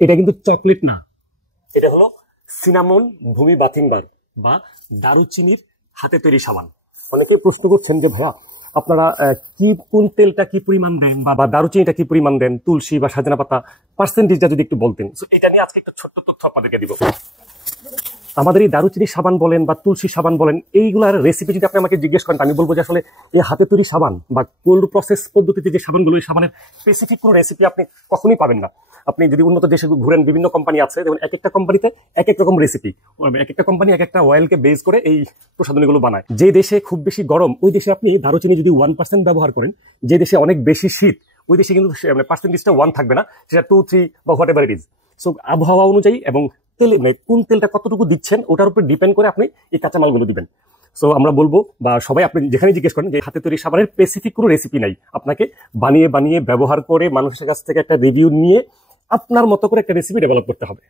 এটা কিন্তু চকলেট না, এটা হলো সিনামন ভূমি বাথিং বার বা দারুচিনির হাতে তৈরি সাবান। অনেকে প্রশ্ন করছেন যে ভাইয়া আপনারা কোন তেলটা কি পরিমাণ দেন বা দারুচিনিটা কি পরিমাণ দেন, তুলসী বা সাজনা পাতা পার্সেন্টেজটা যদি একটু বলতেন। এটা নিয়ে আজকে একটা ছোট্ট তথ্য আপনাদেরকে দিব। আমাদের এই দারুচিনি সাবান বলেন বা তুলসী সাবান বলেন, এইগুলার রেসিপি যদি আপনি আমাকে জিজ্ঞেস করেন, আমি বলবো যে আসলে এই হাতে তৈরি সাবান বা কোল্ড প্রসেস পদ্ধতিতে যে সাবানগুলো, এই সাবানের স্পেসিফিক কোনো রেসিপি আপনি কখনোই পাবেন না। আপনি যদি উন্নত দেশে ঘুরেন, বিভিন্ন কোম্পানি আছে, যেমন এক একটা কোম্পানিতে এক এক রকম রেসিপি, এক একটা কোম্পানি এক একটা অয়েলকে বেস করে এই প্রসাধনীগুলো বানায়। যে দেশে খুব বেশি গরম, ওই দেশে আপনি দারুচিনি যদি 1% ব্যবহার করেন, যে দেশে অনেক বেশি শীত, ওই দেশে কিন্তু পার্সেন্টেজটা 1 থাকবে না, সেটা 2, 3 বা what ever it is. So আবহাওয়া অনুযায়ী এবং তেলে কোন তেলটা কতটুকু দিচ্ছেন ওটার উপর ডিপেন্ড করে আপনি এই কাঁচামালগুলো দিবেন। সো আমরা বলবো, বা সবাই আপনি যেখানে জিজ্ঞেস করেন, যে হাতে তৈরি সাবানের স্পেসিফিক কোনো রেসিপি নাই, আপনাকে বানিয়ে বানিয়ে ব্যবহার করে মানুষের কাছ থেকে একটা রিভিউ নিয়ে আপনার মতো করে একটা রেসিপি ডেভেলপ করতে হবে।